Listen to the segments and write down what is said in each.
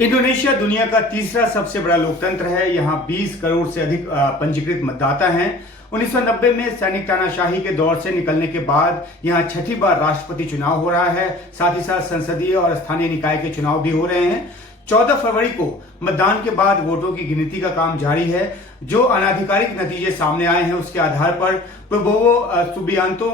Indonesia दुनिया का तीसरा सबसे बड़ा लोकतंत्र है। यहाँ 20 करोड़ से अधिक पंजीकृत मतदाता हैं। 1990 में सैनिक तानाशाही के दौर से निकलने के बाद यहाँ छठी बार राष्ट्रपति चुनाव हो रहा है। साथ ही साथ संसदीय और स्थानीय निकाय के चुनाव भी हो रहे हैं। 14 फरवरी को मतदान के बाद वोटों की गिनती का काम जारी है। जो अनाधिकारिक नतीजे सामने आए हैं उसके आधार पर प्रबोवो सुबियांतो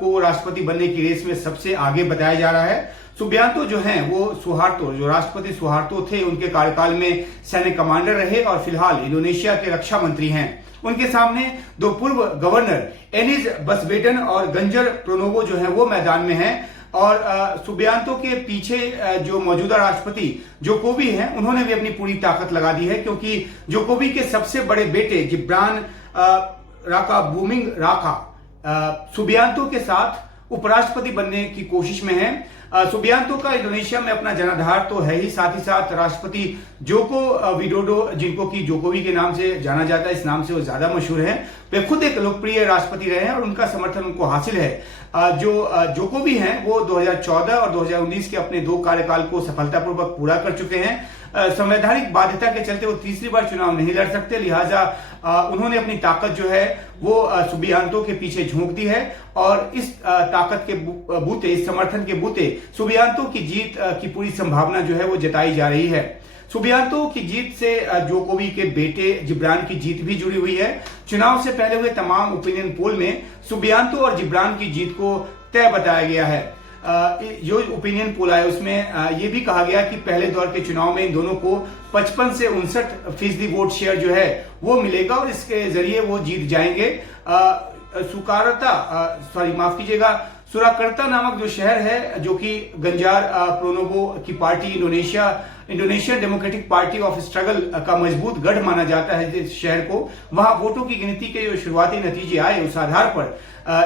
को राष्ट्रपति बनने की रेस में सबसे आगे बताया जा रहा है। सुबियांतो जो हैं वो सुहार्तो, जो राष्ट्रपति सुहार्तो थे, उनके कार्यकाल में सैनिक कमांडर रहे और फिलहाल इंडोनेशिया के रक्षा मंत्री हैं। उनके सामने दो पूर्व गवर्नर एनिज बसवेडन और गंजर प्रोनोवो जो है वो मैदान में हैं। और सुबियांतो के पीछे जो मौजूदा राष्ट्रपति जोकोवी हैं, उन्होंने भी अपनी पूरी ताकत लगा दी है, क्योंकि जोकोवी के सबसे बड़े बेटे जिब्रान राका बूमिंग राका सुबियांतो के साथ उपराष्ट्रपति बनने की कोशिश में हैं। सुबियांतो का इंडोनेशिया में अपना जनाधार तो है ही, साथ ही साथ राष्ट्रपति जोको विडोडो, जिनको कि जोकोवी के नाम से जाना जाता है, इस नाम से वो ज्यादा मशहूर हैं, वे खुद एक लोकप्रिय राष्ट्रपति रहे हैं और उनका समर्थन उनको हासिल है। जो जोकोवी हैं वो 2014 और 2019 के अपने 2 कार्यकाल को सफलतापूर्वक पूरा कर चुके हैं। संवैधानिक बाध्यता के चलते वो तीसरी बार चुनाव नहीं लड़ सकते, लिहाजा उन्होंने अपनी ताकत जो है वो सुबियांतो के पीछे झोंक दी है और इस ताकत के बूते, इस समर्थन के बूते सुबियांतो की जीत की पूरी संभावना जो है वो जताई जा रही है। सुबियांतो की जीत से जोकोवी के बेटे जिब्रान की जीत भी जुड़ी हुई है। चुनाव से पहले हुए तमाम ओपिनियन पोल में सुबियांतो और जिब्रान की जीत को तय बताया गया है। जो ओपिनियन पोल आया उसमें ये भी कहा गया कि पहले दौर के चुनाव में इन दोनों को 55 से 59% वोट शेयर जो है वो मिलेगा और इसके जरिए वो जीत जाएंगे। सुराकर्ता नामक जो शहर है, जो कि गंजार प्रोनोवो की party Indonesian democratic party of struggle का मजबूत गढ़ माना जाता है इस शहर को, वहां वोटों की गिनती के जो शुरुआती नतीजे आए उस आधार पर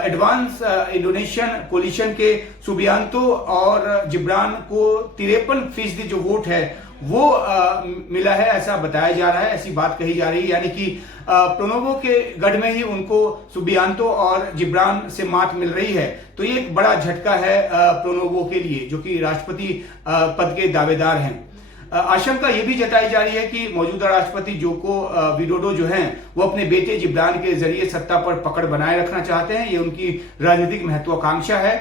एडवांस इंडोनेशियन कोलिशन के सुबियांतो और जिब्रान को 53% जो वोट है वो मिला है, ऐसा बताया जा रहा है, ऐसी बात कही जा रही है। यानी कि प्रोनोवो के गढ़ में ही उनको सुबियांतो और जिब्रान से मात मिल रही है। तो ये एक बड़ा झटका है प्रोनोवो के लिए, जो कि राष्ट्रपति पद के दावेदार हैं। आशंका ये भी जताई जा रही है कि मौजूदा राष्ट्रपति जोको विडोडो जो हैं वो अपने बेटे जिब्रान के जरिए सत्ता पर पकड़ बनाए रखना चाहते हैं। ये उनकी राजनीतिक महत्वाकांक्षा है।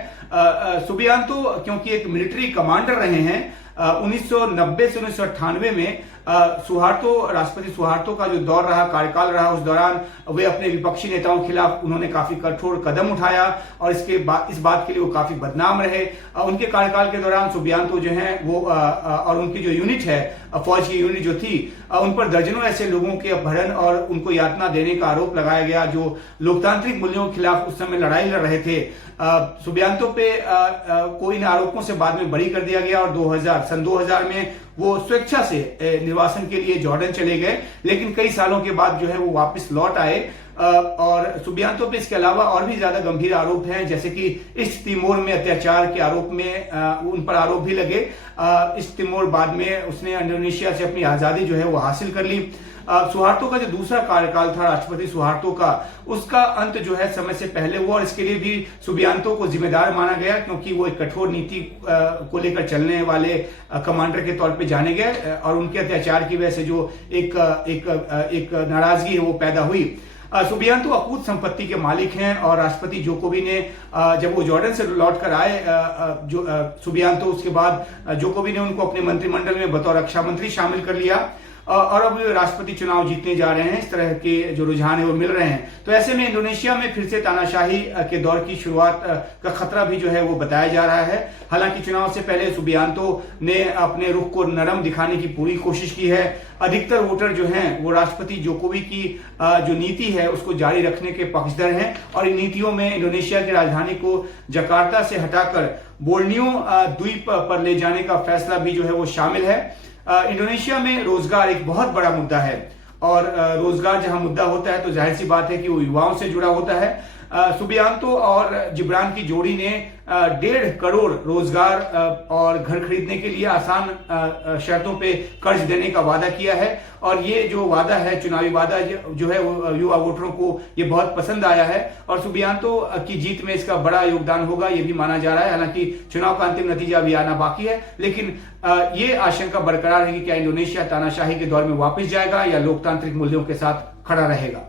सुबियांतो क्योंकि एक मिलिट्री कमांडर रहे हैं, 1990 से 1998 में राष्ट्रपति सुहार्तो का जो दौर रहा, कार्यकाल रहा, उस दौरान वे अपने विपक्षी नेताओं के खिलाफ उन्होंने काफी कठोर कदम उठाया और इस बात के लिए वो काफी बदनाम रहे। उनके कार्यकाल के दौरान सुबियांतो जो हैं वो और उनकी जो यूनिट है, फौज की यूनिट जो थी, उन पर दर्जनों ऐसे लोगों के अपहरण और उनको यातना देने का आरोप लगाया गया जो लोकतांत्रिक मूल्यों के खिलाफ उस समय लड़ाई लड़ रहे थे। सुबियांतो पे को इन आरोपों से बाद में बरी कर दिया गया और सन 2000 में वो स्वेच्छा से निर्वासन के लिए जॉर्डन चले गए, लेकिन कई सालों के बाद जो है वो वापस लौट आए। और सुबियांतो पे इसके अलावा और भी ज्यादा गंभीर आरोप हैं, जैसे कि ईस्ट तिमोर में अत्याचार के आरोप में उन पर आरोप भी लगे। ईस्ट तिमोर बाद में उसने इंडोनेशिया से अपनी आजादी जो है वो हासिल कर ली। सुहार्तो का जो दूसरा कार्यकाल था राष्ट्रपति सुहार्तो का, उसका अंत जो है समय से पहले हुआ और इसके लिए भी सुबियांतो को जिम्मेदार माना गया, क्योंकि वो एक कठोर नीति को लेकर चलने वाले कमांडर के तौर पे जाने गए और उनके अत्याचार की वजह से जो एक नाराजगी है वो पैदा हुई। सुबियांतो अकूत संपत्ति के मालिक हैं और राष्ट्रपति जोकोवी ने जब वो जॉर्डन से लौट कर आए सुबियांतो, उसके बाद जोकोवी ने उनको अपने मंत्रिमंडल में बतौर रक्षा मंत्री शामिल कर लिया और अब राष्ट्रपति चुनाव जीतने जा रहे हैं। इस तरह के जो रुझान है वो मिल रहे हैं। तो ऐसे में इंडोनेशिया में फिर से तानाशाही के दौर की शुरुआत का खतरा भी जो है वो बताया जा रहा है। हालांकि चुनाव से पहले सुबियांतो ने अपने रुख को नरम दिखाने की पूरी कोशिश की है। अधिकतर वोटर जो हैं वो राष्ट्रपति जोकोवी की जो नीति है उसको जारी रखने के पक्षधर हैं और इन नीतियों में इंडोनेशिया की राजधानी को जकार्ता से हटाकर बोर्नियो द्वीप पर ले जाने का फैसला भी जो है वो शामिल है। इंडोनेशिया में रोजगार एक बहुत बड़ा मुद्दा है और रोजगार जहां मुद्दा होता है तो जाहिर सी बात है कि वो युवाओं से जुड़ा होता है। सुबियांतो और जिब्रान की जोड़ी ने 1.5 करोड़ रोजगार और घर खरीदने के लिए आसान शर्तों पे कर्ज देने का वादा किया है। और ये जो वादा है, चुनावी वादा जो है, वो युवा वोटरों को ये बहुत पसंद आया है और सुबियांतो की जीत में इसका बड़ा योगदान होगा, ये भी माना जा रहा है। हालांकि चुनाव का अंतिम नतीजा अभी आना बाकी है, लेकिन ये आशंका बरकरार है कि क्या इंडोनेशिया तानाशाही के दौर में वापस जाएगा या लोकतांत्रिक मूल्यों के साथ खड़ा रहेगा।